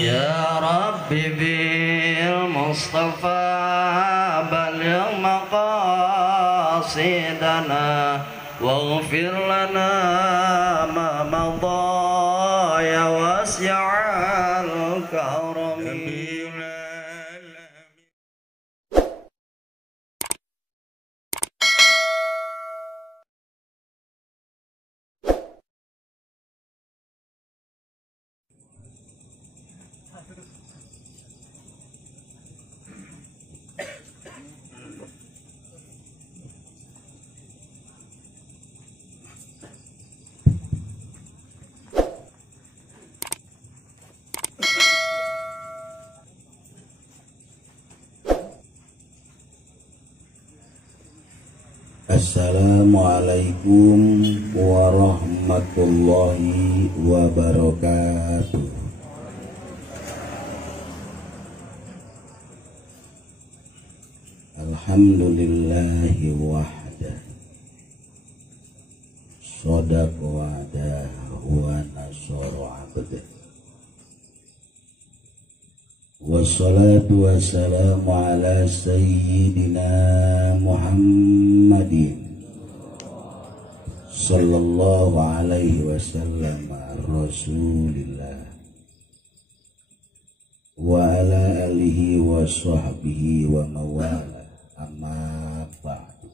يا رب بالمصطفى بلغ مقاصدنا واغفر لنا ما مضى يا واسع الكرم. Assalamualaikum warahmatullahi wabarakatuh. Alhamdulillahi wahdah, shadaqa wa'dah wa nasara 'abdah. Wassalatu wassalamu ala sayyidina Muhammadin sallallahu alaihi wasallam rasulillah wa ala alihi wa sahbihi wa mawala, amma ba'du.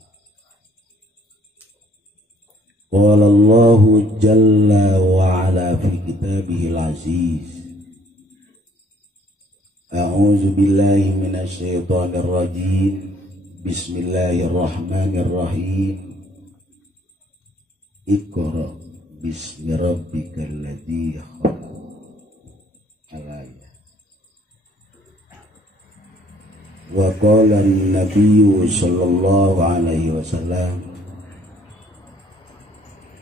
Qala Allahu jalla wa ala fi kitabihil aziz, a'udzu billahi minasy syaithanir rajim. Bismillahirrahmanirrahim. Iqra bismi rabbikal ladzi khalaq. Al-ayah. Wa qala an-nabiyyu sallallahu alaihi wasallam,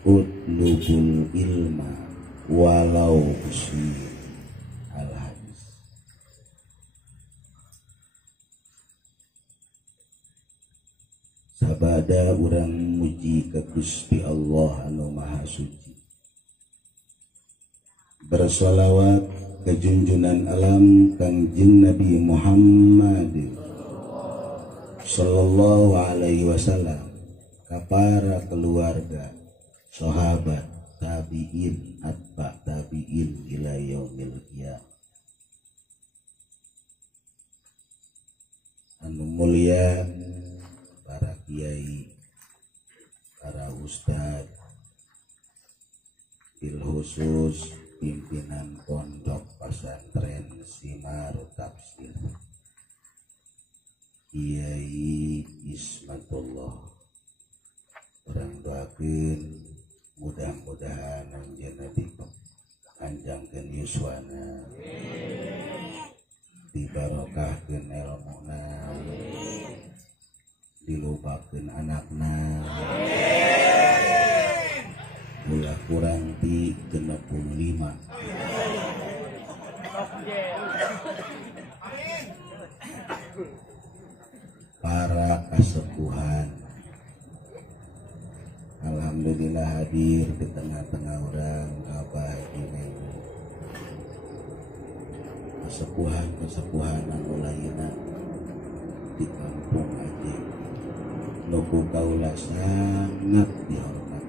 utlubul ilma walau usyir. Sabada urang muji ka Gusti Allah anu Maha Suci, bersolawat ke junjunan alam Kangjeng Nabi Muhammad sallallahu alaihi wasallam, ka para keluarga, sahabat, tabi'in, atba tabi'in ila yaumil qiyamah. Anu mulia para kiai, para ustad, bil khusus pimpinan pondok pesantren Simarut Tafsir, Kiai Ismatullah, orang doakeun mudah-mudahan anjeunna dipanjangkeun yuswana, dibarokahkeun ilmuna, dilupakeun anakna, ulah kurang di 65. Para kasepuhan, alhamdulillah hadir di tengah-tengah orang Abah Ibu, kasepuhan anu lainna di kampung aja nuku kaula sangat dihormat.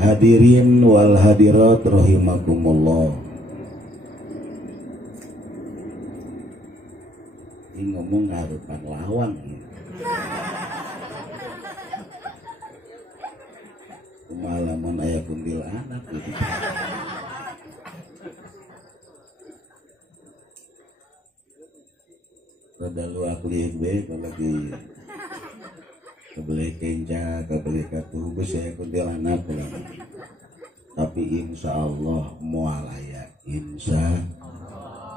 Hadirin wal hadirat rahimakumullah. Ini ngomong ngarupan lawang ya. Kemalaman ayah kuntil anak gitu. Rada luak lihat be kalau di kebeli kenca, kebeli katuh, saya kuntil anak lah. Tapi insya Allah mualaya, insya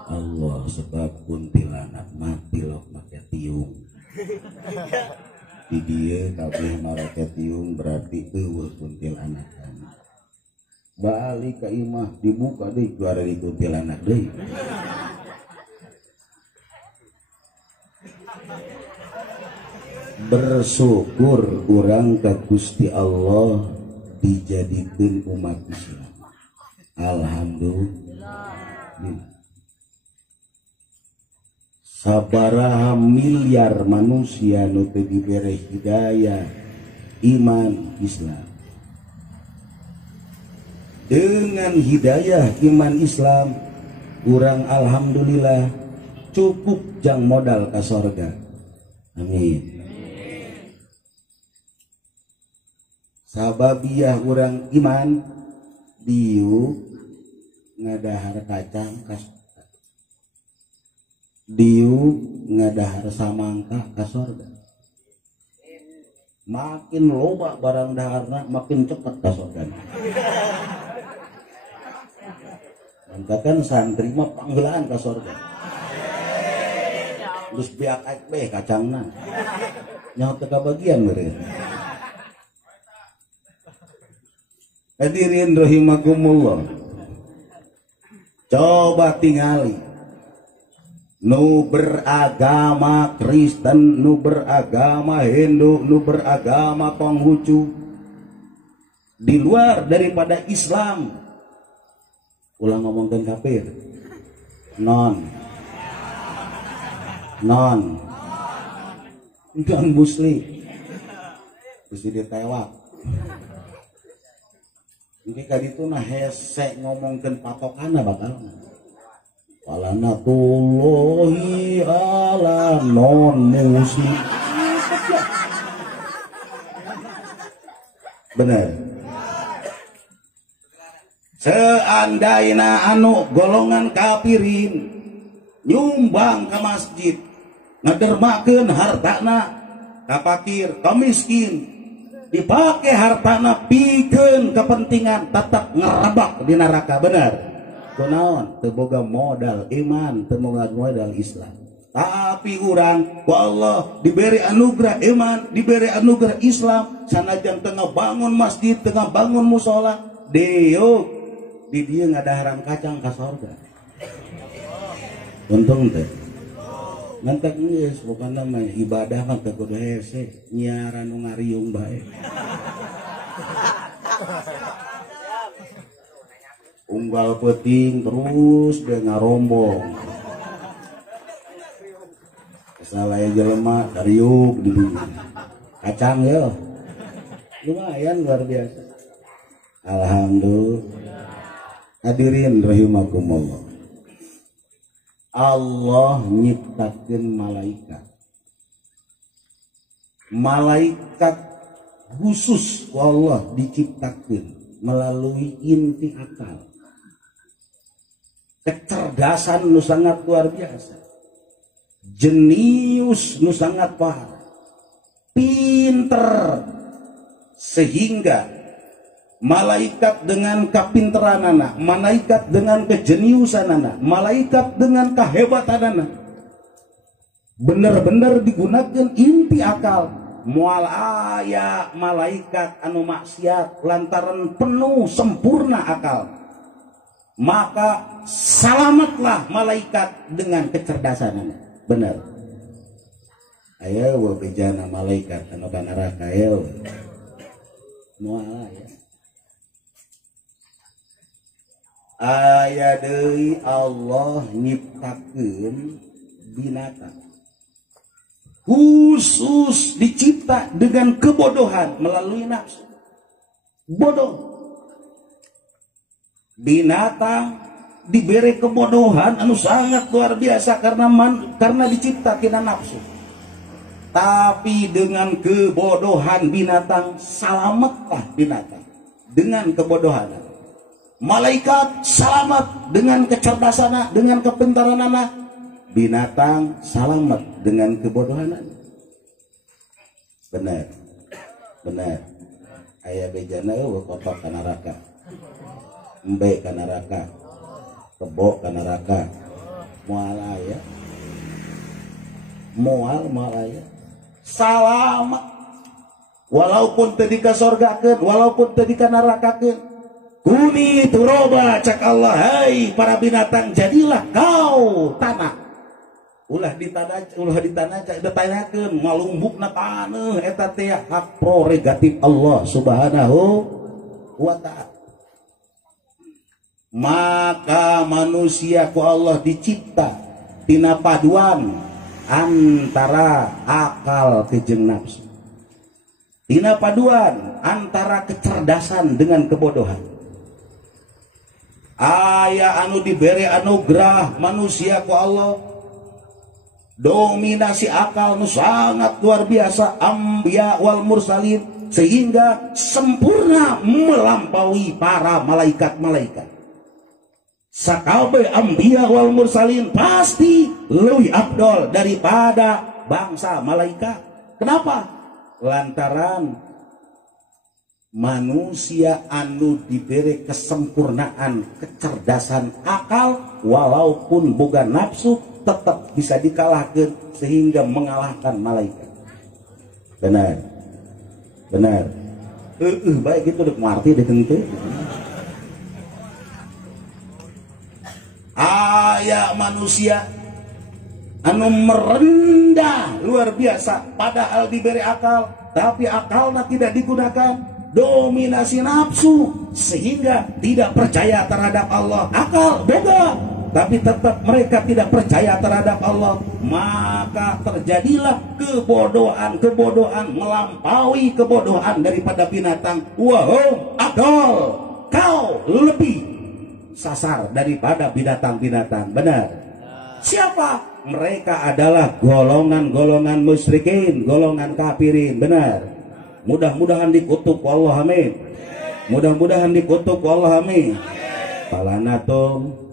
Allah, sebab kuntilanak mati loh make tiung. Di dia kabeh marake tiung berarti eueuh kuntilanakan. Balik ka imah dibuka deui juara di kuntilanak deui. Bersyukur urang ka Gusti Allah dijadikeun umat Islam. Alhamdulillah. Sabaraha miliar manusia nu teu dibere hidayah iman Islam. Dengan hidayah iman Islam kurang alhamdulillah cukup jang modal ka sorga. Amin. Sababiah urang iman diu ngadahar kacang kas diu ngadahar samangka ka sorga. Makin loba barang daharna makin cepet ka sorga. Mangkakan santri mah panggeulaan ka sorga. Terus biak aek kacangna. Nyaho teu kabagian meureun. Hadirin rahimakumullah. Coba tingali nu beragama Kristen, nu beragama Hindu, nu beragama Konghucu di luar daripada Islam, ulang ngomongkan kafir, non muslim, mesti ditewak. Mungkin kali itu nah hese ngomongkan patokanna bakal. Walanatullahi ala non muslim. Bener. Seandaina anu golongan kafirin nyumbang ke masjid, ngadermakeun hartana ka fakir, ka miskin, dipake hartana pikeun kepentingan tetap ngerebak di neraka. Bener. Kunaon teu boga modal iman, teu boga modal Islam. Tapi urang ku Allah diberi anugerah iman, diberi anugerah Islam, sanajan tengah bangun masjid, tengah bangun musola, deuk di dieu ngadaharan kacang ka sorga. Untung teh. Ngantek geus bukan nama ibadah mah teu kudu hese, nyiaran nu ngariung bae. Unggal peting terus dia ngarombong. Salaya jelema dariuk di kacang ya. Lumayan luar biasa. Alhamdulillah. Hadirin rahimakumullah. Allah nyiptakeun malaikat. Malaikat khusus Allah diciptakeun melalui inti akal. Kecerdasan nu sangat luar biasa, jenius nu sangat parah, pinter, sehingga malaikat dengan kapinteranana, malaikat dengan kejeniusanana, malaikat dengan kehebatanana, bener-bener digunakan inti akal. Moal aya malaikat anu maksiat lantaran penuh sempurna akal, maka selamatlah malaikat dengan kecerdasan. Benar. Ayo wabejana malaikat anu ka neraka ayo. Moal aya. Aya deui Allah nyiptakeun binatang. Khusus dicipta dengan kebodohan melalui nafsu. Bodoh. Binatang diberi kebodohan anu sangat luar biasa karena dicipta kena nafsu. Tapi dengan kebodohan binatang selamatlah binatang dengan kebodohan. Malaikat selamat dengan kecerdasan, dengan kepintaran. Binatang selamat dengan kebodohan. Benar. Benar. Aya bejana kotor ka neraka. Embe ka neraka. Kebo ka neraka. Moal aya. Moal aya. Salamat. Walaupun teu dikasorgakeun, walaupun teu dikanarakakeun. Kuni turoba cak Allah, hai para binatang jadilah kau tanah. Ulah ditanah cak ditanyakeun malumbukna taneuh eta teh hak prerogatif Allah Subhanahu wa ta'ala. Maka manusia ku Allah dicipta tina paduan antara akal jeung nafsu, tina paduan antara kecerdasan dengan kebodohan. Aya anu diberi anugerah manusia ku Allah dominasi akal nu sangat luar biasa, anbiya wal mursalin, sehingga sempurna melampaui para malaikat-malaikat. Sakabeh anbiya wal mursalin pasti lebih afdol daripada bangsa malaikat. Kenapa? Lantaran manusia anu diberi kesempurnaan kecerdasan akal, walaupun boga nafsu tetap bisa dikalahkan sehingga mengalahkan malaikat. Benar, benar. Baik itu dek marti dek ente. Aya manusia anu merendah luar biasa, padahal diberi akal, tapi akalnya tidak digunakan, dominasi nafsu sehingga tidak percaya terhadap Allah. Akal boga, tapi tetap mereka tidak percaya terhadap Allah. Maka terjadilah kebodohan melampaui kebodohan daripada binatang. Wahum adol, kau lebih sasar daripada binatang-binatang. Benar. Siapa? Mereka adalah golongan-golongan musyrikin, golongan kafirin. Benar. Mudah-mudahan dikutuk Allah, amin. Mudah-mudahan dikutuk Allah, amin. Falanatum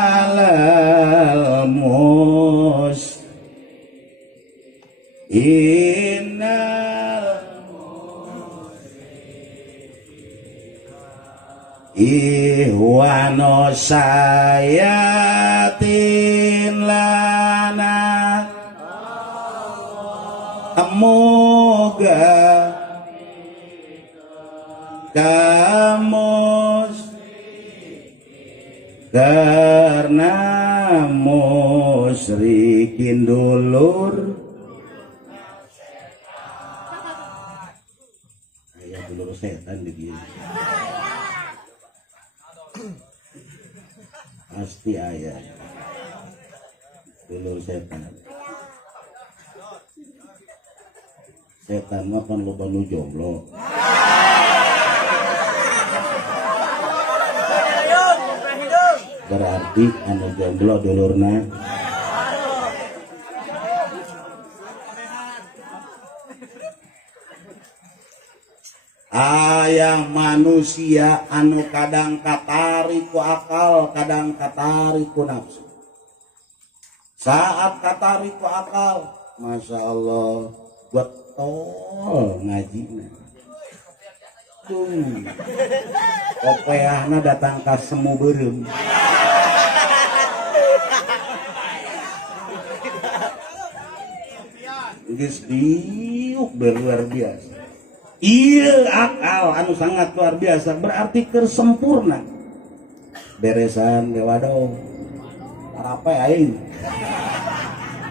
alal mus innal ihwano sayatin lana moga kamus karena musyrikin dulur ayah dulur setan begini pasti ayah dulur setan. Setan mah kan loba nu jomblo. Berarti anu jomblo dulurna aya manusia anu kadang katari ku akal, kadang katari ku nafsu. Saat katari ku akal, masya Allah, betul ngajina. Kopeahna datang ka semu beureum. Geus diuk luar biasa. Iya akal anu sangat luar biasa, berarti kesempurna. Beresan ge waduh. Tarape aing.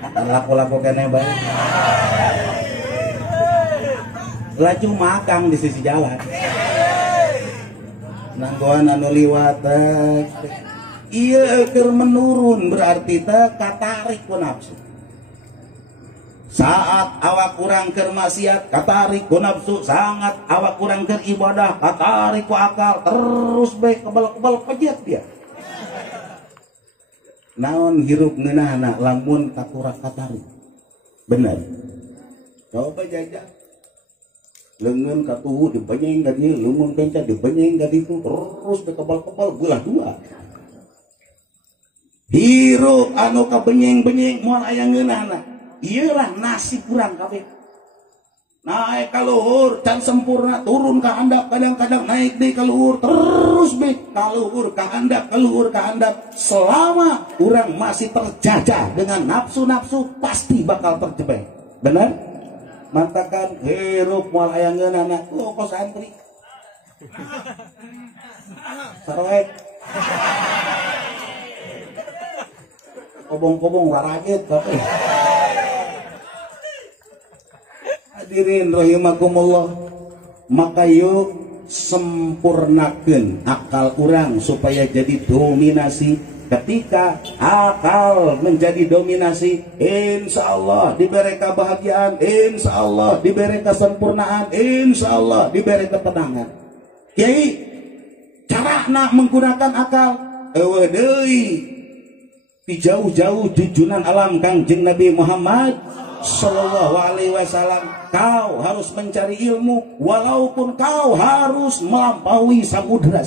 Akan laku-laku kene bae. Laju makang di sisi jalan. Nanggoan anu liwat iya keur menurun, berarti teh katarik ku nafsu. Saat awak kurang keur maksiat katarik ku nafsu, sangat awak kurang keur ibadah katarik ku akal, terus bae kebal-kebal pejat dia. Naon hirup ngeunahna lamun katurak katarik. Bener. Coba jajak. Lengan katuhu dipenyeng ka dieu, leungeun kenca dipenyeng ka ditu, terus kebal-kebal belah dua. Hirup anu kabenyeng-benyeng moal aya ngeunahna. Iyalah nasib kurang kabeh. Naik ka luhur can sempurna, turun ka handap, kadang-kadang naik deui ka luhur, terus be ka luhur ka handap, ka luhur ka handap. Selama urang masih terjajah dengan nafsu-nafsu, pasti bakal terjebak. Benar? Mantakan hirup moal aya ngeunahna, kos santri. Sarwek. Kobong-kobong raraget tapi. Hadirin rahimakumullah, maka yuk sempurnakan akal orang supaya jadi dominasi. Ketika akal menjadi dominasi, insya Allah diberi kebahagiaan, insya Allah diberi kesempurnaan, insya Allah diberi ketenangan. Kiai, cara nak menggunakan akal, di jauh-jauh tujuan alam Kangjeng Nabi Muhammad Sallallahu Alaihi Wasallam. Kau harus mencari ilmu, walaupun kau harus melampaui samudra.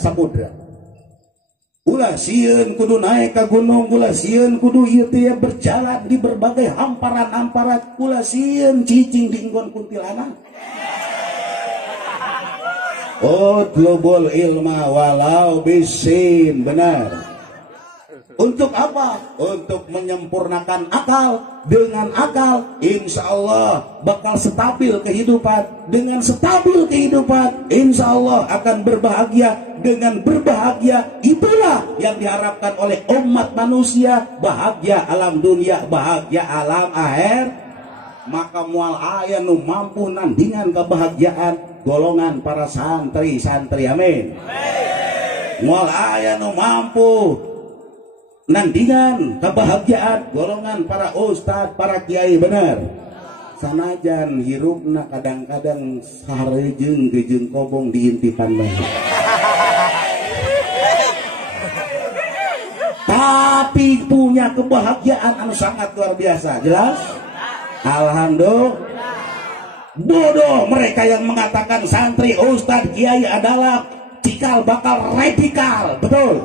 Ulah sieun kudu naik ke gunung, ulah sieun kudu ieu teh berjalan di berbagai hamparan-hamparan, ulah sieun cicing di enggon kuntilanak. Utlubul ilma walau bisin, benar. Untuk apa? Untuk menyempurnakan akal. Dengan akal, insya Allah bakal stabil kehidupan. Dengan stabil kehidupan, insya Allah akan berbahagia. Dengan berbahagia, itulah yang diharapkan oleh umat manusia. Bahagia alam dunia, bahagia alam akhir. Maka mual aya nu mampu nandingan kebahagiaan golongan para santri-santri, amin. Mual aya nu mampu nandingan kebahagiaan golongan para ustad, para kiai, benar. Sanajan hirupna kadang-kadang sarejeung gejeung kobong diintipan bae. Tapi punya kebahagiaan anu sangat luar biasa, jelas? Alhamdulillah. Bodoh mereka yang mengatakan santri, ustad, kiai adalah cikal bakal radikal, betul?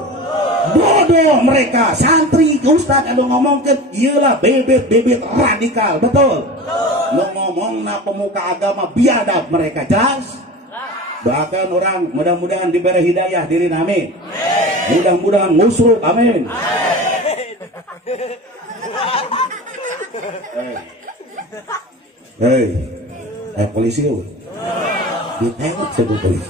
Bodoh mereka, santri, ustad anu ngomongkeun ieulah bebet-bebet radikal, betul? Nu ngomongna pemuka agama biadab mereka, jelas? Bahkan orang mudah-mudahan diberi hidayah diri amin. Mudah-mudahan musruk, amin. Hei, polisi lu, ditewek sebut polisi.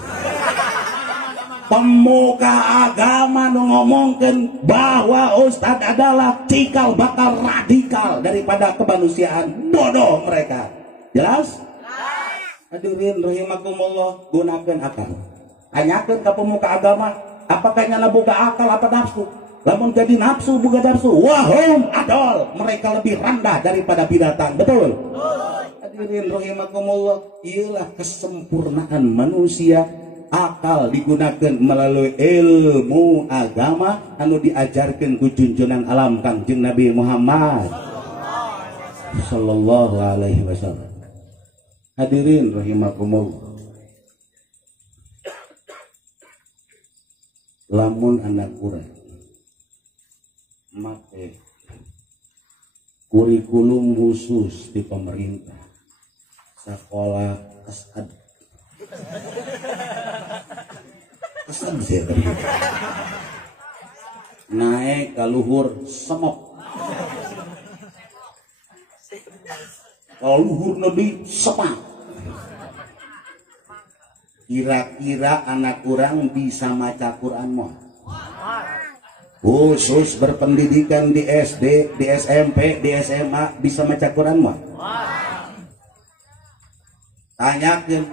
Pemuka agama nu ngomongkeun bahwa ustad adalah cikal bakal radikal daripada kemanusiaan, bodoh mereka, jelas? Hadirin rahimakumullah, gunakan akal. Tanyakeun ka pemuka agama, apakah nyana boga akal apa nafsu? Lamun jadi nafsu boga nafsu, wahum adol, mereka lebih rendah daripada binatang, betul? Hadirin rahimakumullah, ialah kesempurnaan manusia. Akal digunakan melalui ilmu agama anu diajarkan ku junjungan alam Kangjeng Nabi Muhammad Sallallahu Alaihi Wasallam. Hadirin rahimakumullah, lamun anak urang make kurikulum khusus di pemerintah sekolah kesad sih naik ke luhur semok, kalau luhur nabi sepak, kira-kira anak orang bisa maca Quran mau khusus berpendidikan di SD, di SMP, di SMA bisa maca Quran mau? Tanyakan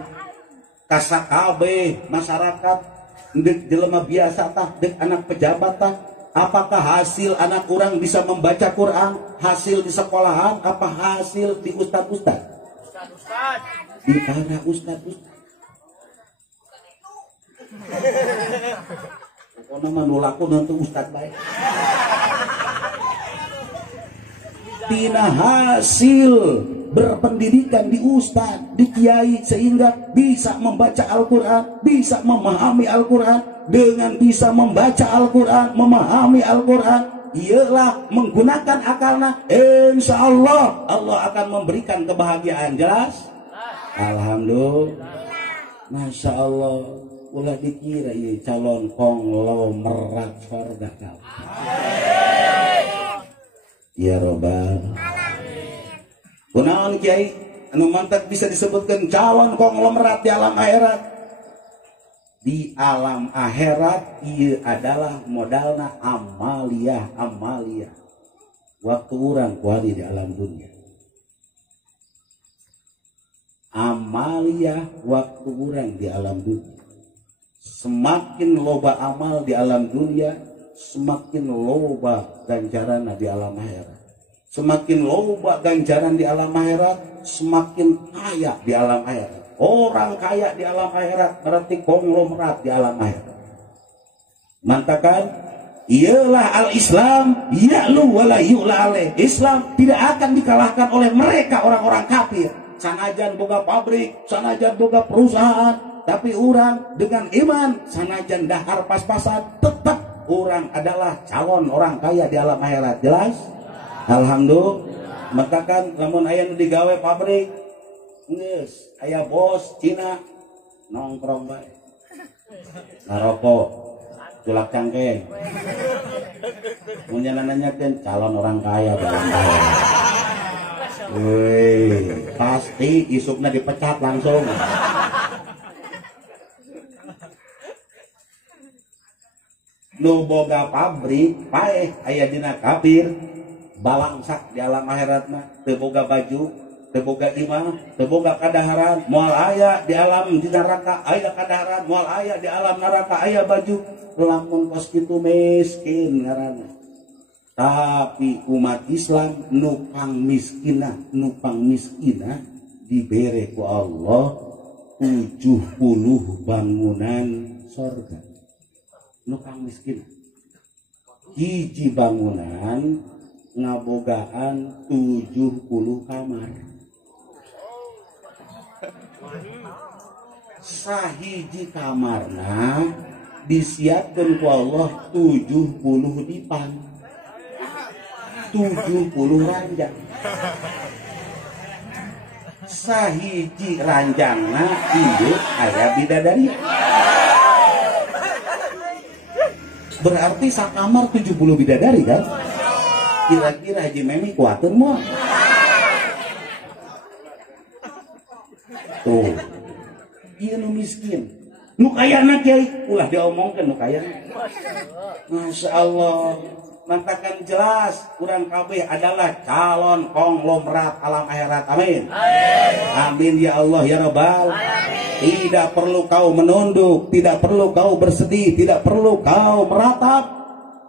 kasakabe masyarakat, dek jelema biasa tah, dek anak pejabat tah, apakah hasil anak orang bisa membaca Quran hasil di sekolahan apa hasil di ustad-ustad? Di para ustad-ustad. Pokoknya manulaku nanti ustad baik. Tina hasil berpendidikan di ustad, di kiai, sehingga bisa membaca Al-Quran, bisa memahami Al-Quran. Dengan bisa membaca Al-Quran, memahami Al-Quran, ialah menggunakan akalnya, insya Allah Allah akan memberikan kebahagiaan, jelas? Alhamdulillah. Masya Allah, ulah dikira ya calon konglomerat surga kau. Ya Robbal. Kunaon kiai anu mantap bisa disebutkan calon konglomerat di alam akhirat? Di alam akhirat ieu adalah modalna amaliyah. Waktu orang kuali di alam dunia. Amaliyah waktu orang di alam dunia. Semakin loba amal di alam dunia, semakin loba ganjaran di alam akhirat. Semakin loba ganjaran di alam akhirat, semakin kaya di alam akhirat. Orang kaya di alam akhirat berarti konglomerat di alam akhirat. Mantakan, ialah al-Islam ya'lu wala yu'la alaih. Islam tidak akan dikalahkan oleh mereka orang-orang kafir. Sanajan boga pabrik, sanajan boga perusahaan, tapi orang dengan iman, sanajan dahar pas-pasan, tetap orang adalah calon orang kaya di alam akhirat. Jelas? Alhamdulillah. Makakan lamun aya nu digawe pabrik, geus aya bos Cina nongkrong bae. Ngarokok, culak cangkeng. Mun nanyakeun calon orang kaya di alam akhirat. Woi, pasti isukna dipecat langsung. Nu boga pabrik paeh aya dina kafir balangsak di alam akhirat mah teu boga baju, teu boga imah, teu boga kadaharan, moal aya di alam di neraka aya kadaharan, moal aya di alam neraka aya baju. Lamun kos kitu miskin ngaranna. Tapi umat Islam nupang miskinah dibere ku Allah 70 bangunan surga. Nupang miskinah hiji bangunan ngabogaan 70 kamar. Sahiji kamarna disiapkeun ku Allah 70 dipan. 70 ranjang. Sahiji ranjangna induk aya bidadari. Berarti sakamar 70 bidadari kan? Kira-kira Haji Memi kuatur moal. Tuh. Ieu nu miskin. Nu kayana kiai ulah diomongkeun nu kayana. Masya Allah. Mantakan jelas kurang kabeh adalah calon konglomerat alam akhirat. Amin. Amin ya Allah ya Rabbal. Tidak perlu kau menunduk, tidak perlu kau bersedih, tidak perlu kau meratap.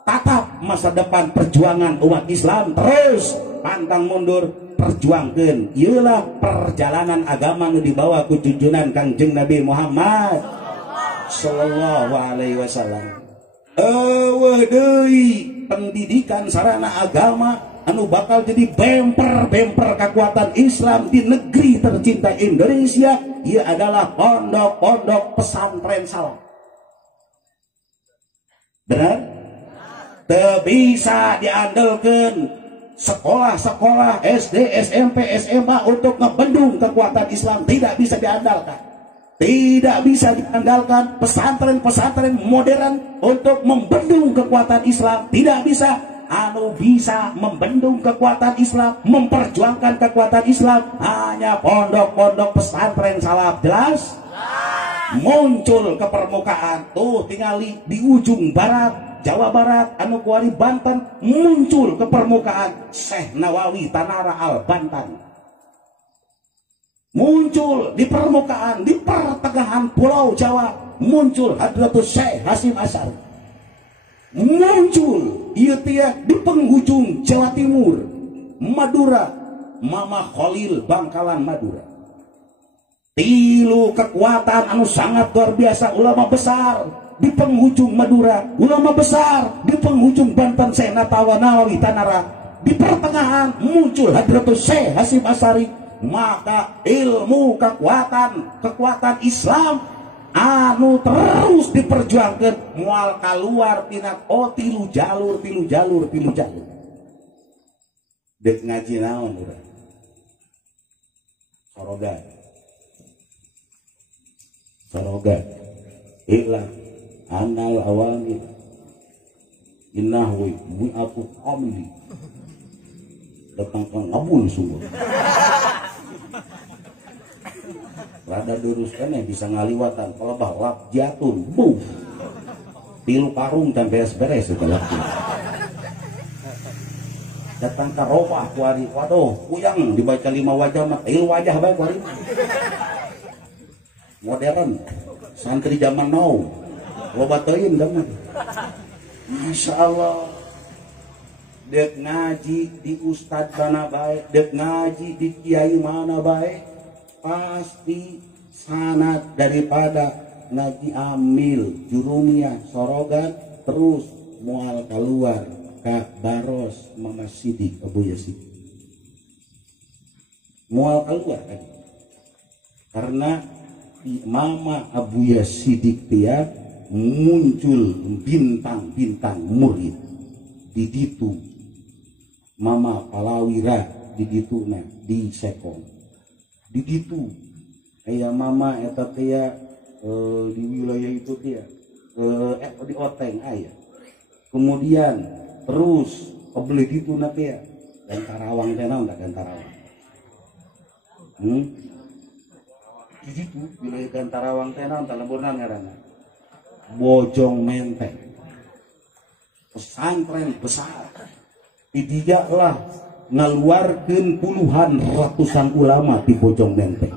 Tatap masa depan perjuangan umat Islam, terus pantang mundur, perjuangkeun. Ieulah perjalanan agama nu dibawa ku junjunan Kangjeng Nabi Muhammad sallallahu alaihi wasallam. Eueuh deui pendidikan sarana agama anu bakal jadi bemper kekuatan Islam di negeri tercinta Indonesia. Ia adalah pondok-pondok pesantren salaf. Benar? Teu bisa diandalkeun sekolah-sekolah SD, SMP, SMA untuk ngebendung kekuatan Islam. Tidak bisa diandalkan. Tidak bisa diandalkan pesantren-pesantren modern untuk membendung kekuatan Islam. Tidak bisa. Anu bisa membendung kekuatan Islam, memperjuangkan kekuatan Islam, hanya pondok-pondok pesantren salaf. Jelas? Muncul ke permukaan. Tuh tingali di ujung barat Jawa Barat, anu kuari Banten, muncul ke permukaan Syekh Nawawi Tanara Al Banten. Muncul di permukaan, di pertengahan Pulau Jawa, muncul Hadratus Syekh Hasyim Asy'ari. Muncul ieu teh di penghujung Jawa Timur, Madura, Mama Khalil Bangkalan Madura. Tilu kekuatan anu sangat luar biasa, ulama besar di penghujung Madura, ulama besar di penghujung Banten Syekh Nawawi Tanara. Di pertengahan muncul Hadratus Syekh Hasyim Asy'ari. Maka ilmu kekuatan Islam anu terus diperjuangkan mual kaluar tina tilu jalur dek ngaji naon urang soroga ilah anal awami innahu mu'atu amli datang ke ngabul sungguh rada duruskan yang bisa ngaliwatan kalau balap jatun boom tilu karung dan beres-beres setelah itu datang ke robah kuari waduh kuyang dibaca 5 wajah mah tilu wajah baik kuari modern santri zaman now loba teuing da mah. Masya Allah. Dek ngaji di ustad mana bae, dek ngaji di kiai mana bae, pasti sanad daripada ngaji amil, jurumiyah, sorogan, terus mual keluar ka baros Mama Sidik Abu Yasid. Mual keluar kan? Karena Mama Abu Yasid dia muncul bintang-bintang murid di ditu Mama Palawira di dituna di Sekong di ditu aya Mama eta teh di wilayah itu dia di Oteng aya kemudian terus beli dituna teh dan Karawang teh naon da Karawang di ditu wilayah dan Karawang teh naon taleburna ngaranna Bojong Menteng pesantren besar lah ngaluarkeun puluhan ratusan ulama di Bojong Menteng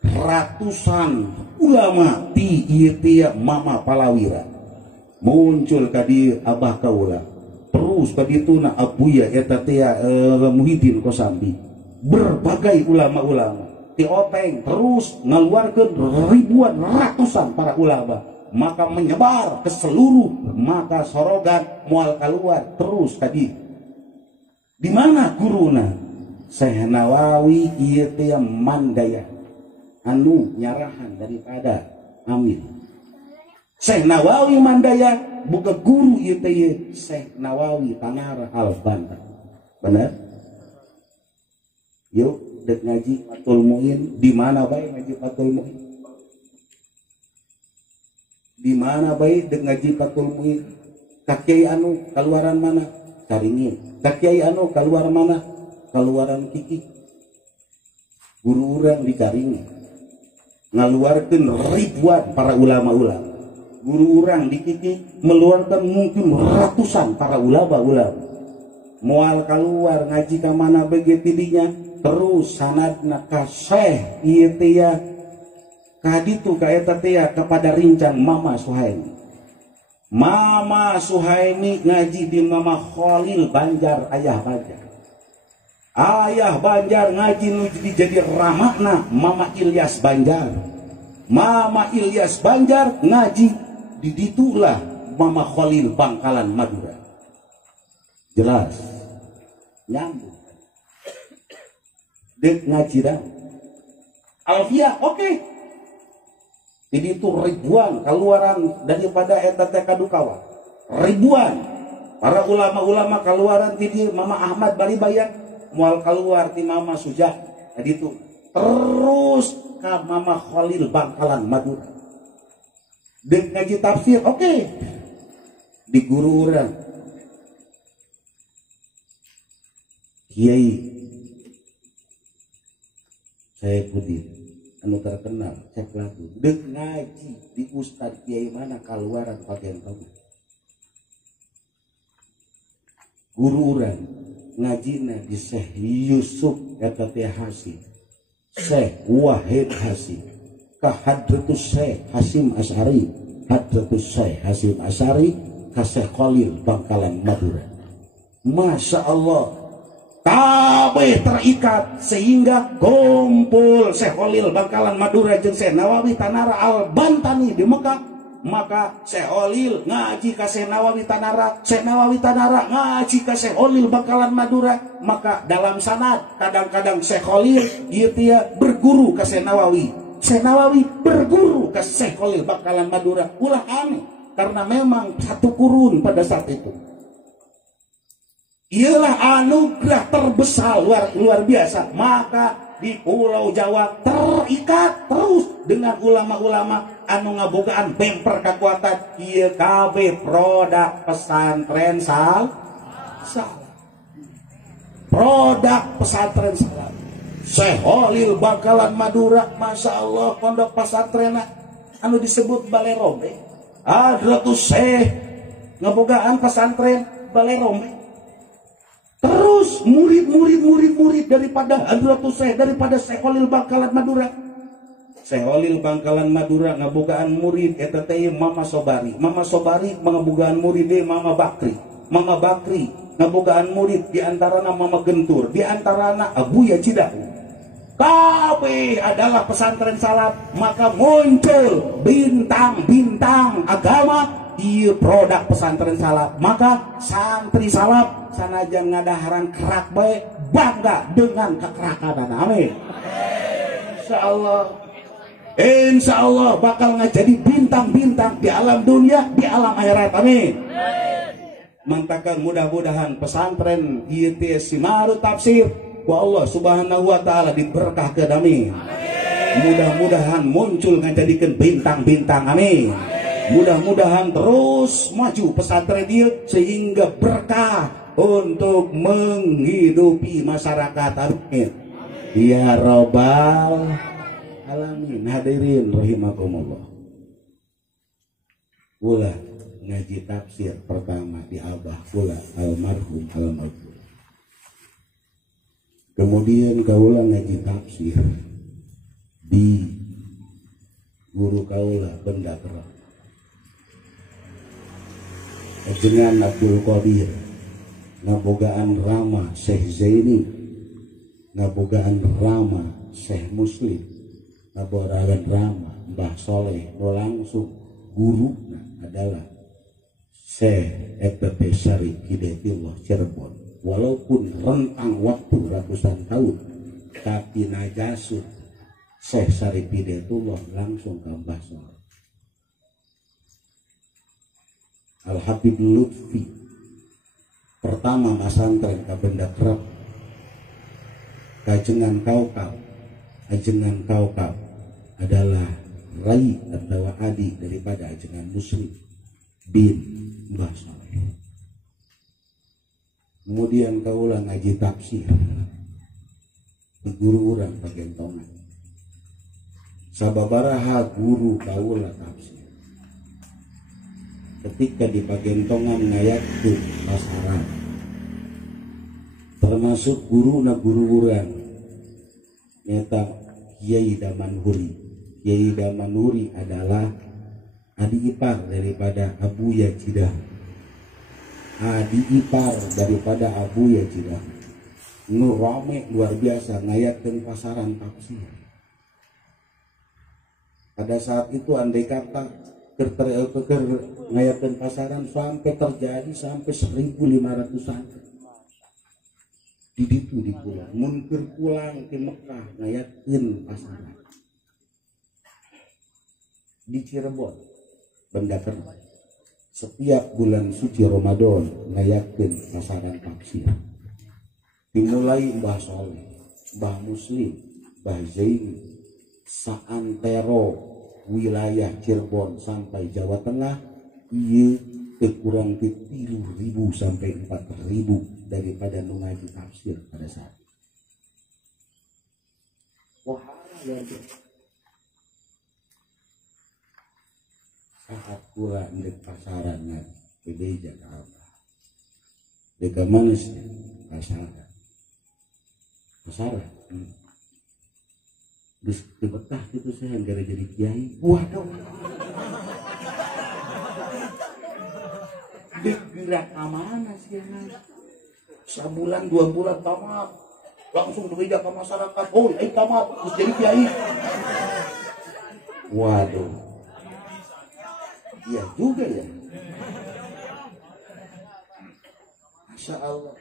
ratusan ulama di ieu Mama Palawira muncul ka di Abah kaula terus ka dituna Abuya eta teh Muhyiddin Kosambi berbagai ulama-ulama di Oteng terus ngaluarkeun ribuan ratusan para ulama maka menyebar ke seluruh maka sorogan mual keluar terus tadi di mana guruna Syekh Nawawi ieu teh mandaya anu nyarahan daripada Amin Syekh Nawawi mandaya buka guru ieu teh Syekh Nawawi Tanara Al-Bantan benar yuk dek ngaji Fathul Muin di mana bae ngaji Fathul Muin di mana baik dek ngaji Fathul Muin kakiai anu keluaran mana Karingin kakiai anu keluar mana keluaran Kiki guru urang di Karingin ngaluarkeun ribuan para ulama-ulama guru urang di Kiki meluarkan mungkin ratusan para ulama-ulama moal keluar ngaji ka mana bege tidinya terus sanadna ka Syekh ieu teh kaditu ka eta teh kepada rincang Mama Suhaimi. Mama Suhaimi ngaji di Mama Khalil Banjar Ayah Banjar. Ayah Banjar ngaji nu jadi ramakna Mama Ilyas Banjar. Mama Ilyas Banjar ngaji di ditulah Mama Khalil Bangkalan Madura. Jelas nyambung. Dek ngaji dah. Alfiah oke. Jadi itu ribuan keluaran daripada eta teh Kadukawa. Ribuan para ulama-ulama keluaran di Mama Ahmad Baribayan moal keluar ti Mama Sujah. Jadi itu terus ke Mama Khalil Bangkalan Madura. Dek ngaji tafsir oke. Di guru urang Kiai Saifuddin anu terkenal cek lagu dek ngaji di Ustad Kiai mana keluaran bagian tahu guru urang ngajina di Syekh Yusuf eta teh Hasim Syekh Wahid Hasim ka Hadratus Syekh Hasim Asy'ari Hadratus Syekh Hasim Asy'ari ka Syekh Khalil Bangkalan Madura. Masya Allah kabeh terikat sehingga kumpul Syekh Khalil Bangkalan Madura jeung Syekh Nawawi Tanara Al-Bantani di Mekah maka Syekh Khalil ngaji ka Syekh Nawawi Tanara Syekh Nawawi Tanara ngaji ka Syekh Khalil Bangkalan Madura maka dalam sanad kadang-kadang Syekh Khalil ieu teh berguru ka Syekh Nawawi berguru ka Syekh Khalil Bangkalan Madura ulah aneh karena memang satu kurun pada saat itu. Ialah anugerah terbesar luar biasa maka di Pulau Jawa terikat terus dengan ulama-ulama anu ngabogaan bemper kekuatan ieu kabeh produk pesantren produk pesantren salam Syekh Khalil Bangkalan Madura Masya Allah pondok pesantren anu disebut Balai Rombe Hadratus Syekh ngabogaan pesantren Balai Rombe. Terus murid daripada Hadratus Syekh daripada Syekh Khalil Bangkalan Madura Seholil Bangkalan Madura ngabogaan murid eta teh Mama Sobari. Mama Sobari ngabogaan murid teh Mama Bakri. Mama Bakri ngabogaan murid di antarana Mama Gentur, di antarana Abuya Cidahu. Kabeh adalah pesantren salaf, maka muncul bintang-bintang agama di produk pesantren salaf. Maka santri salaf sanajan ngadaharan kerak baik bangga dengan kekerakanan. Amin. Insya Allah bakal ngajadi bintang-bintang di alam dunia, di alam akhirat. Amin. Mantakan mudah-mudahan pesantren ieu Simaru Tafsir ku Allah Subhanahu wa taala diberkahkeun. Amin. Mudah-mudahan muncul ngajadikeun bintang-bintang. Amin. Mudah-mudahan terus maju pesantren dia sehingga berkah untuk menghidupi masyarakat. Amin. Ya Rabbal alamin. Hadirin rahimakumullah. Kula ngaji tafsir pertama di abah kula almarhum almarhum. Kemudian kaula ngaji tafsir di guru kaula Bendakra Ajengan Abdul Qadir, ngabogaan Rama Syekh Zaini, ngabogaan Rama Syekh Muslim, ngabogaan Rama Mbah Soleh. Langsung guru adalah Syekh EPP Syarif Hidayatullah Cirebon. Walaupun rentang waktu ratusan tahun, tapi najasut Syekh Syarif Hidayatullah langsung ke Mbah Soleh. Al-Habib Lutfi pertama masantren ke Bendakra Kajengan Kaukab. Ajengan Kaukab adalah rai atau adik daripada Ajengan Muslim bin Mbah Soleh. Kemudian kaula ngaji tafsir di guru urang Pagentongan. Sababaraha guru kaula tafsir ketika di Pagentongan ngayatkeun pasaran, termasuk guru urang nyata Kiai Damanhuri. Kiai Damanhuri adalah adik ipar daripada Abuya Cidahu. Adik ipar daripada Abuya Cidahu. Nu rame luar biasa ngayatkeun pasaran tafsir. Pada saat itu andai kata ngayatkeun pasaran sampai terjadi sampai 1.500 santri. Di ditu di pulau mun keur pulang ke Mekah ngayatkeun pasaran. Di Cirebon Bendakra setiap bulan suci Ramadan ngayatkeun pasaran tafsir. Dimulai Mbah Soleh, Mbah Muslim, Mbah Zaini, saantero wilayah Cirebon sampai Jawa Tengah, iya kurang 3.000 sampai 4.000 daripada nu ngaji tafsir pada saat itu. Wah, ya. Saat pula ndek pasarannya beda Jakarta. Deka mana sih pasaran? Pasaran. Terus betah gitu saya gara jadi kiai. Waduh. Digerak mana sih anak? Sebulan 2 bulan tamat. Langsung berbeda ke masyarakat. Oh, tamat terus jadi kiai. Waduh. Iya juga ya. Masya Allah.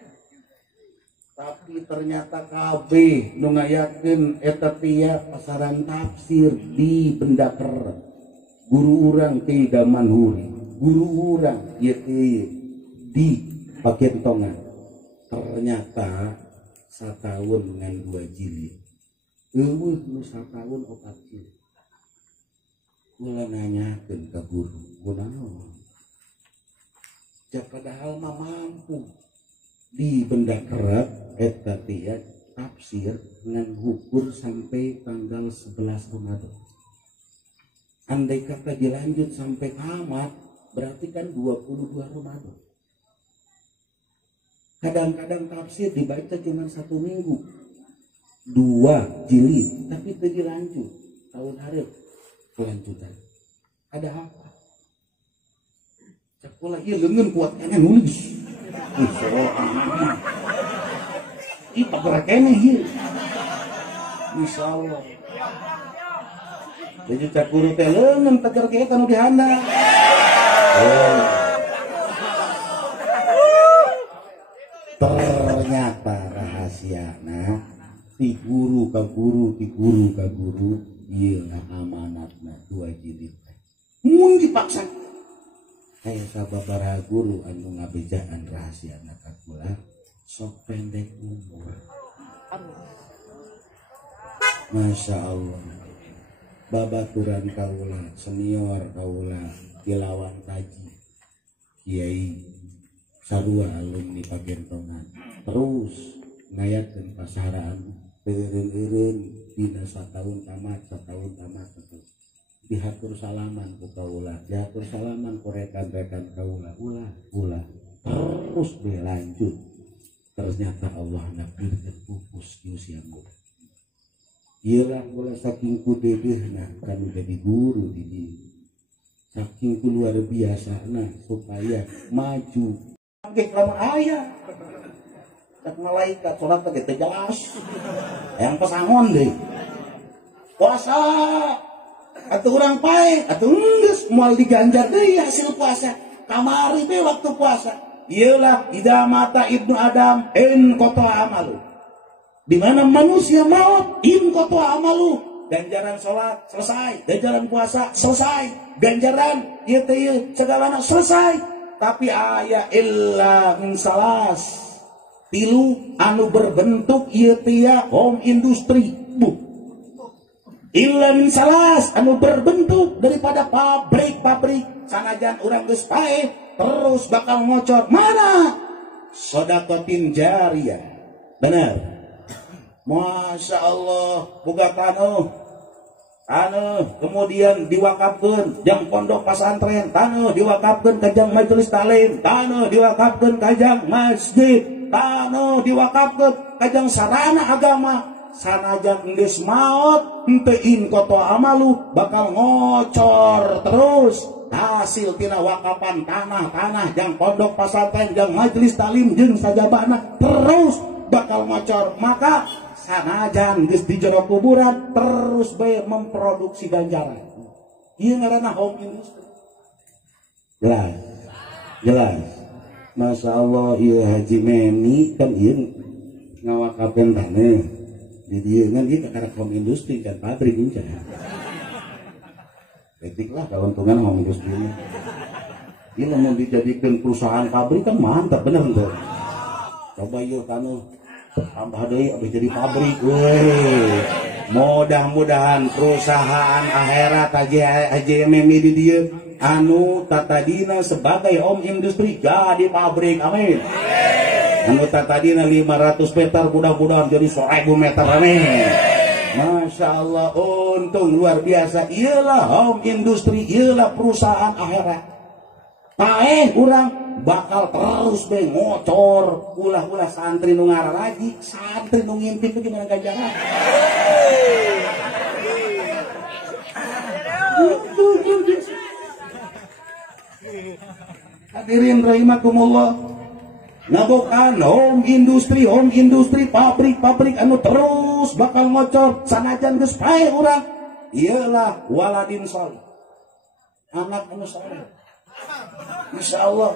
Tapi ternyata KB nu ngayakeun eta tia pasaran tafsir di Bendakra. Guru urang Kiai Damanhuri, guru urang ieu di Pagentongan. Ternyata satahun ngan 2 jilid. Eueuh nu satahun 4 jilid. Kula nanyakeun ka guru, kunaon? Ja padahal mah mampu di Bendakra eta tia tafsir ngan hukur sampai tanggal 11 Ramadan. Andai kata dilanjut sampai tamat berarti kan 22 Ramadan. Kadang-kadang tafsir dibaca cuma 1 minggu 2 jilid tapi itu dilanjut tahun hari kelanjutan ada apa sekolah iya lengan kuatnya nulis kita berakene iya Insya Allah jadi cakuru teh lengan tegar kita nu dihanda ternyata rahasiana ti guru ka guru ieu amanatna 2 jilid mun dipaksa kayak sababaraha guru anu ngabejaan rahasiana ka kula sok pendek umur Masya Allah babaturan kaula senior kaula dilawan kaji kiai sarua alumni pagentongan terus ngayatkeun pasaraan eureun-eureun dina satahun tamat dihatur salaman ku kaula dihatur salaman ku rekan-rekan kaula ulah terus berlanjut ternyata Allah nakdirkeun pupus di usia muda ieu lah kula saking kudedeuna kan jadi guru di dieu saking luar biasa supaya maju nggih lama aya tak malaikat salat teh teh jelas yang pesangon deh puasa atuh urang pae atuh geus moal diganjar deui hasil puasa kamari teh waktu puasa ieulah idza mata ibnu adam in qata amalu di mana manusia maut in qata amalu ganjaran salat selesai ganjaran puasa selesai ganjaran ieu teh segalana selesai tapi aya illa min salas tilu anu berbentuk ieu teh home industry illa min salas anu berbentuk daripada pabrik sanajan urang geus pae terus bakal ngocor mana sedekatin jariyah benar Masya Allah boga taneuh kemudian diwakafkeun jang pondok pesantren taneuh diwakafkeun ka jang majelis taklim taneuh diwakafkeun ka jang masjid taneuh diwakafkeun ka jang sarana agama sanajan geus maot henteu in qata amalu bakal ngocor terus hasil tina wakapan tanah jang pondok pesantren jang majelis taklim jeung sajabana terus bakal ngocor maka sanajan geus di jero kuburan terus bae memproduksi ganjaran ieu ngaranna home industry jelas Masya Allah ieu Haji Meni kan ieu ngawakapeun taneuh di dieu ngan ieu kakara home industry kan pabrik encan etik lah kauntungan home industry ieu lamun dijadikeun perusahaan pabrik kan mantap bener tuh coba ieu taneuh tambah deui abis jadi pabrik mudah-mudahan perusahaan akhirat AJMM di dieu anu tatadina sebagai home industry jadi pabrik amin anu tatadina 500 meter mudah-mudahan jadi 1000 meter amin Masya Allah untung luar biasa iyalah home industry iyalah perusahaan akhirat paeh urang bakal terus be ngocor ulah santri nu ngararaji santri nu ngintip itu gimana ganjaran hadirin rahimakumullah ngabokan home industry pabrik anu terus bakal ngocor sanajan geus pae urang iyalah waladin sholih anak anu saleh Masya Allah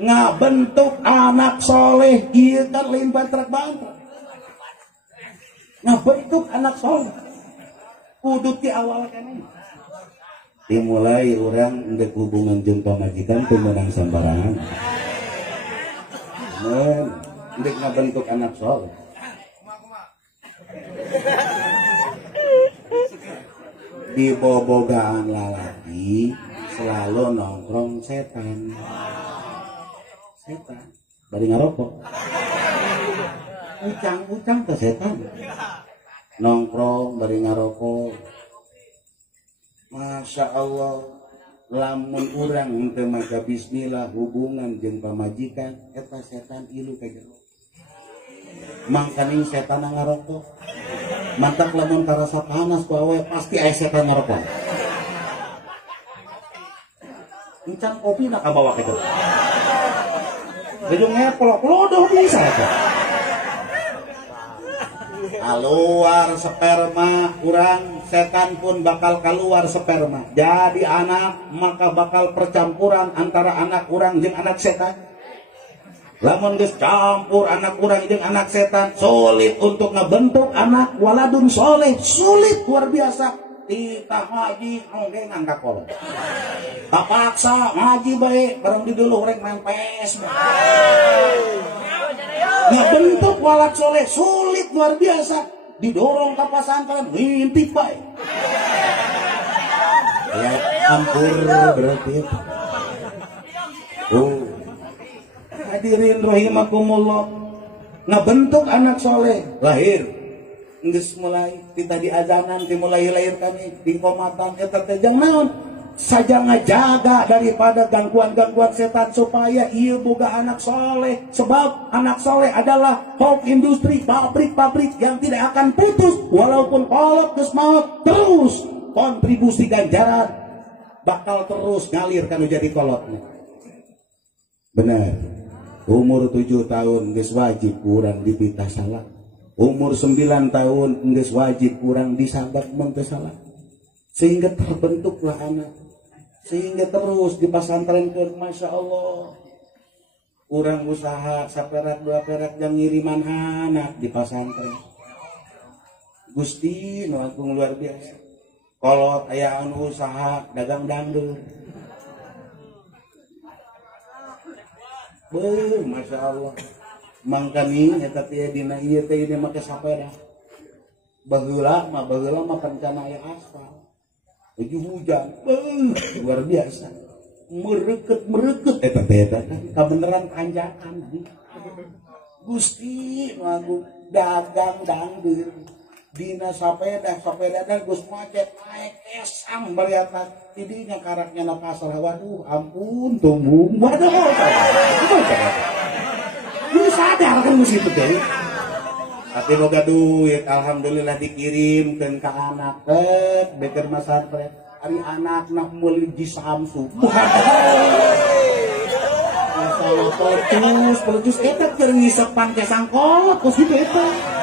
ngabentuk anak soleh ieu kan lain bantrak-bantrak ngabentuk anak soleh kudu ti awal kana dimulai orang ndek hubungan jeung pamajikan teu meunang sambarangan ndek ngabentuk anak soleh di bobogaan lalaki selalu nongkrong setan bari ngarokok ucang ke setan nongkrong bari ngarokok Masya Allah lamun urang teu maca bismillah hubungan jeung pamajikan eta setan ilu ka jero mangkaning setan ngarokok Mantap lamun karasa panas ku awe pasti aya setan ngarokok. Encan kopi nak kabawa kitu. Gedung ngeplo-plodoh bisa eta. Keluar sperma kurang, setan pun bakal keluar sperma. Jadi anak maka bakal percampuran antara anak kurang jeung anak setan. Lamun geus campur anak kurang jeung anak setan, sulit untuk ngebentuk anak waladun soleh, sulit luar biasa. Titah ngaji oge ngangka kolot. Tapaksa ngaji bae bareng di dulu rek main PS. Ngebentuk walad soleh sulit luar biasa. Didorong ke pesantren ngintip bae. Ya campur berarti. Hadirin rahimakumullah, ngebentuk anak soleh lahir geus mulai kita diazanan dimulai lahir kami di komatan eta teh jang naon saja ngajaga daripada gangguan-gangguan setan supaya ieu boga anak soleh, sebab anak soleh adalah top industri pabrik-pabrik yang tidak akan putus walaupun kolot geus maot terus kontribusi ganjaran bakal terus ngalir kanu jadi kolotnya. Benar. Umur 7 tahun geus wajib kurang dipitah salah. Umur 9 tahun geus wajib kurang disabak mun teu salah. Sehingga terbentuklah anak. Sehingga terus di pesantren ke Masya Allah. Urang usaha saperak 2 perak yang ngiriman anak di pesantren. Gusti nu agung luar biasa. Kolot aya anu usaha dagang dangdut. Masya Allah. Mangkani eta teh dina ieu teh ini make sapeda. Baheula mah rencana aya aspal. Uju hujan. Luar biasa. Mereket eta teh kan kabeneran tanjakan. Gusti ngagu dagang dangdeur. Dina sapeda dan Gus macet naik esam bariatan tidinya karaknya na pasar. Waduh ampun tumbung. Waduh. Lu sadar kan mesti itu deh. Tapi boga duit, alhamdulillah dikirimkeun ka anak beker masantren. Ari anak nak meuli di Samsu. Masalah pelecus eta keur ngisepan ke sangkot kos kitu eta.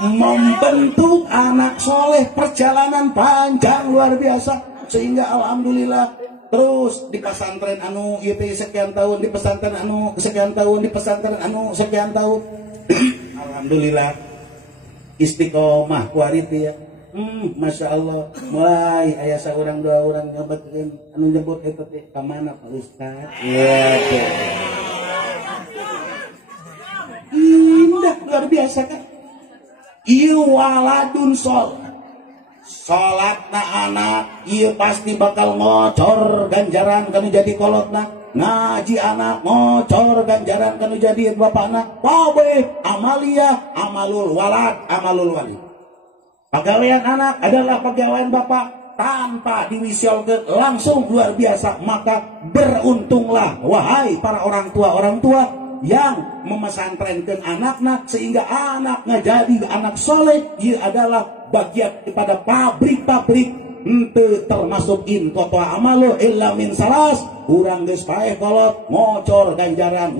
Membentuk anak soleh perjalanan panjang luar biasa sehingga alhamdulillah terus di pesantren anu ieu teh sekian tahun, di pesantren anu sekian tahun, di pesantren anu sekian tahun. Alhamdulillah istiqomah kuarit ya. Masya Allah mulai aya saurang dua orang nyebutkeun anu nyebut eta teh ka mana Pak Ustaz. Iya teh. Indah luar biasa kan. Ieu waladun sol. Salatna anak ieu pasti bakal ngocor ganjaran kanu jadi kolotna. Ngaji anak ngocor ganjaran kanu jadi bapakna. Pawe amalia amalul walad amalul walid. Pegawaian anak adalah pegawaian bapak tanpa diwisolkeun langsung luar biasa. Maka beruntunglah wahai para orang tua yang memesantrenkan anaknya sehingga anaknya jadi anak soleh. Ia adalah bagian daripada pabrik-pabrik ente termasuk in koto amalo illa min salas. Urang geus paeh kolot ngocor ganjaran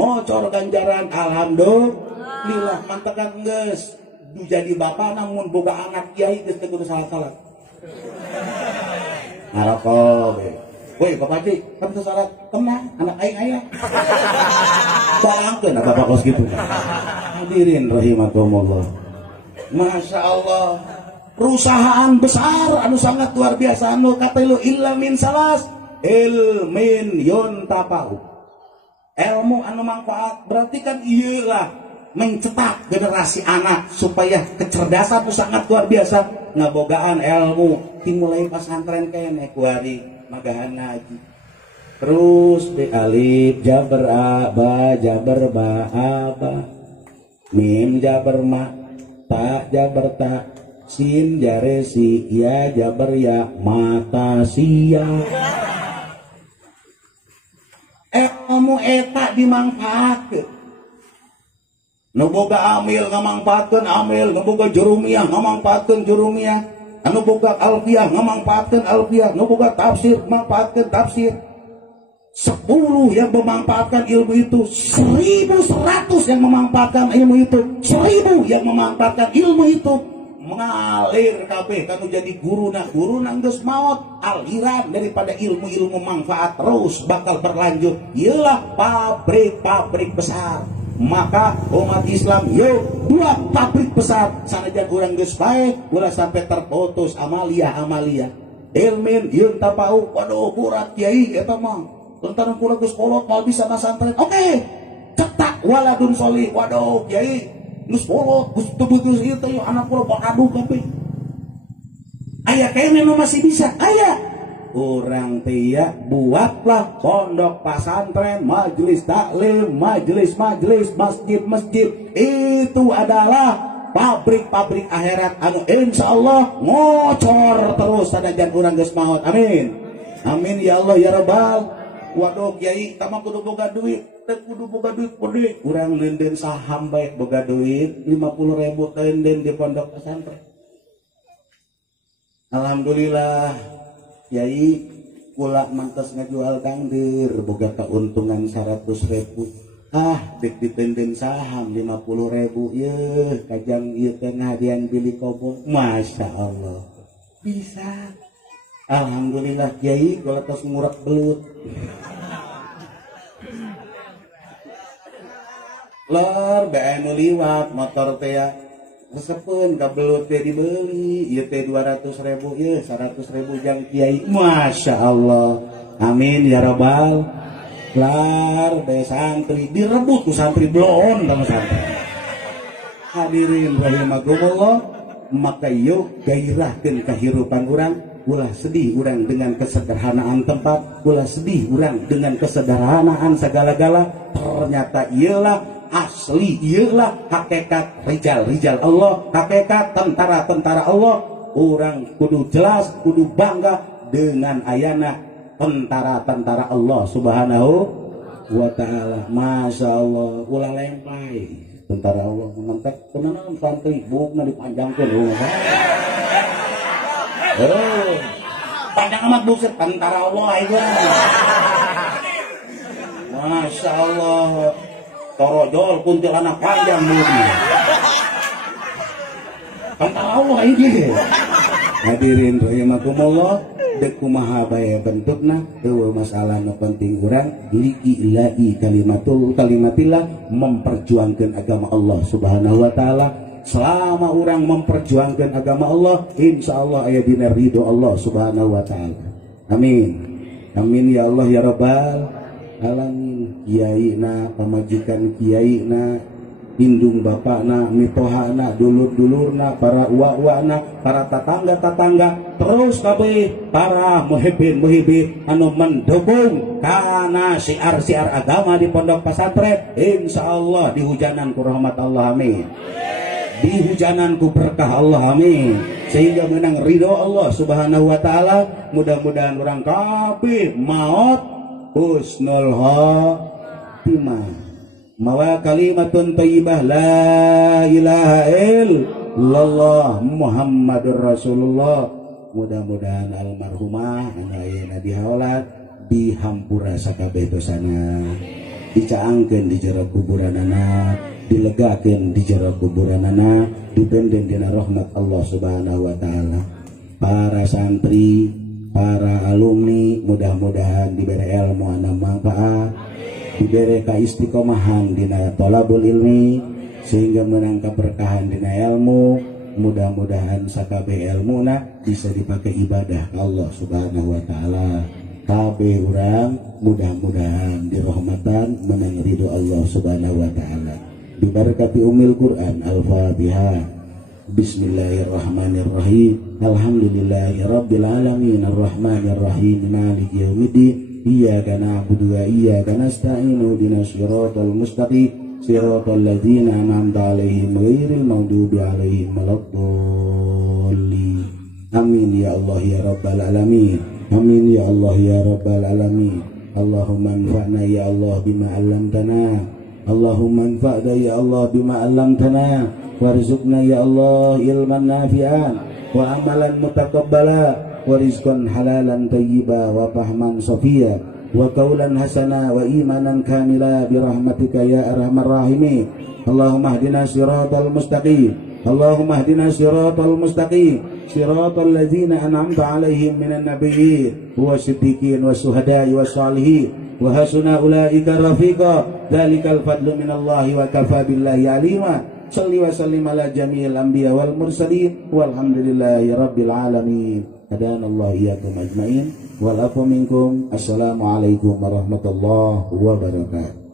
alhamdulillah mantekan geus jadi bapak namun boga anak kiai geus teu kudu salat-salat ngarokok. Woi Bapak Haji, kan itu salat tenang, anak aing aya. Bayangkeun Bapak kos gitu. Hadirin rahimakumullah. Masya Allah, perusahaan besar anu sangat luar biasa anu katelu illa min salas ilmin yuntafa'u. Ilmu anu manfaat berarti kan iyalah mencetak generasi anak supaya kecerdasan itu sangat luar biasa. Ngabogaan ilmu dimulai pesantren kene kuari magahan ngaji terus di alif jabar ba jabar ba aba mim jabar ma ta jabar ta sin jare si ya jabar ya mata sia. Ilmu eta dimanfaatkeun Nu boga amil ngamangpaatkeun amil, nu boga jurumiyah ngamangpaatkeun jurumiyah, anu boga alfiyah ngamangpaatkeun alfiyah, nu boga tafsir ngamangpaatkeun tafsir. 10 yang memanfaatkan ilmu itu, 1100 yang memanfaatkan ilmu itu, 1000 yang memanfaatkan ilmu itu, mengalir kabeh kanu jadi guruna geus maot, aliran daripada ilmu-ilmu manfaat terus bakal berlanjut. Ialah pabrik-pabrik besar. Maka umat Islam yuk 2 pabrik besar sanajan urang geus bae ulah sampai terputus amalia ilmin yeun tapau waduh kurat kiai eta mah tentang kula geus kolot mal bisa nasantren. Oke. Cetak waladun sholih. Waduh, kiai geus kolot, geus teu ieu teh anak kula bakadung kabeh. Aya kene nu masih bisa. Aya. Urang teh ya buatlah pondok pesantren, majelis taklim, majelis masjid. Itu adalah pabrik-pabrik akhirat anu insyaallah ngocor terus sanajan urang geus maot. Amin. Amin ya Allah ya Rabbal. Waduh kiai tamah kudu boga duit, kudu boga duit gede. Urang lenden saham baik boga duit 50.000 lenden di pondok pesantren. Alhamdulillah kiai kula mantes ngajual kangdir boga keuntungan 100.000. Dek ditenden saham 50.000 yeuh kajang ieu teh hadian bili kobong. Masya Allah bisa. Alhamdulillah kiai kula tos ngurak belut. Lor bae anu liwat motor teh resepeun ka belut teh dibeli ieu teh 200.000 ieu 100.000 jang kiai. Masya Allah. Amin ya rabbal. Lar bae santri direbut ku santri blon sama santri. Hadirin rahimakumullah, maka yuk gairahkeun kahirupan urang. Ulah sedih urang dengan kesederhanaan tempat, ulah sedih urang dengan kesederhanaan segala-gala. Ternyata ialah asli, ialah hakikat rijal Allah, hakikat tentara Allah. Urang kudu jelas, kudu bangga dengan ayana tentara Allah subhanahu wa ta'ala. Masya Allah, ulah lempai tentara Allah menentek tenanan santri bukna dipanjangkeun. Panjang amat buset tentara Allah itu. Masya Allah, torojol kuntilanak panjang bumi. Tentara Allah ini. Hadirin rahimakumullah, dek kumaha bae bentukna eueuh masalah nu penting urang liilahi kalimatillah memperjuangkan agama Allah Subhanahu wa taala. Selama orang memperjuangkan agama Allah, insya Allah aya dina ridho Allah subhanahu wa ta'ala. Amin. Amin ya Allah ya Rabbal alamin. Kiaina, pamajikan kiaina, indung bapakna, mitohana, dulur-dulurna, para uwa-uwana, para tatangga-tatangga, terus kabeh para muhibbin anu mendukung kana siar-siar agama di pondok pesantren, insya Allah dihujanan ku rahmat Allah. Amin. Dihujanan ku berkah Allah. Amin. Sehingga menang ridho Allah subhanahu wa ta'ala. Mudah-mudahan orang kabeh maut husnul khotimah mawa kalimatun thayyibah la ilaha illallah Muhammadur Rasulullah. Mudah-mudahan almarhumah anu ayeuna dihaolat dihampura sakabeh dosana, dicaangkeun di jero kuburanana, dilegakeun di jero kuburanana, dipenden dina rahmat Allah subhanahu wa ta'ala. Para santri, para alumni, mudah-mudahan diberi ilmu anu manfaat, diberi kaistiqomahan dina thalabul ilmi, sehingga menang keberkahan dina ilmu. Mudah-mudahan sakabeh ilmuna bisa dipakai ibadah Allah subhanahu wa ta'ala. Kabeh urang mudah-mudahan dirahmatan menang ridho Allah subhanahu wa ta'ala. Bibarakati umil Quran Al-Fatihah. Bismillahirrahmanirrahim. Alhamdulillahi rabbil alamin arrahmanirrahim maliki yaumiddin. Iyyaka na'budu wa iyyaka nasta'in ihdinas siratal mustaqim siratal ladzina an'amta 'alaihim ghairil maghdubi 'alaihim waladdallin. Amin ya Allah ya rabbal alamin. Amin ya Allah ya rabbal alamin. Allahumma anfa'na ya Allah bima 'allamtana Allahumma anfa'na ya Allah bima 'allamtana warzuqna ya Allah ilman nafi'an wa amalan mutaqabbala wa rizqan halalan thayyiba wa fahman safiya wa qawlan hasana wa imanan kamila bi rahmatika ya arhamar rahimin. Allahumma hdina siratal mustaqim. Allahumma hdina siratal mustaqim siratal ladzina an'amta 'alaihim minan nabiyyin wasiddiqin wasyuhada'i wassalihin wa hasuna ulaika rafiqa. Dzalikal fadlu minallahi wa kafa billahi alima. Shalli wa sallim ala jami'il anbiya wal mursalin walhamdulillahi rabbil alamin. Hadanallahu iyyakum ajmain wal afu minkum. Assalamualaikum warahmatullahi wabarakatuh.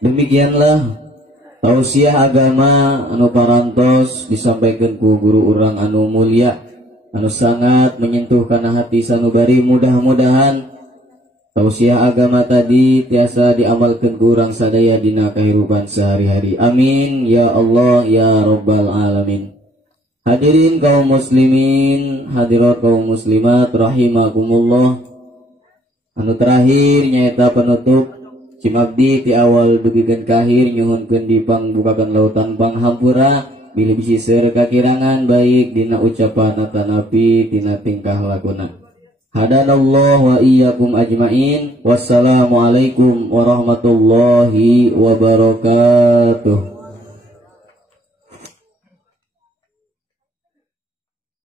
Demikianlah tausiah agama anu parantos disampaikan ku guru urang anu mulia, anu sangat menyentuh kana hati sanubari. Mudah-mudahan tausiah agama tadi tiasa diamalkan ku urang sadaya dina kehidupan sehari-hari. Amin ya Allah ya rabbal alamin. Hadirin kaum muslimin, hadirat kaum muslimat rahimakumullah. Anu terakhir nyaeta penutup Cimabdi ti awal dugikeun kahir nyuhunkeun dipangbukakeun lautan panghampura bilih bisi seur kakirangan baik dina ucapan atanapi tina tingkah laguna. Hadanallahu wa iyyakum ajmain. Wassalamualaikum warahmatullahi wabarakatuh.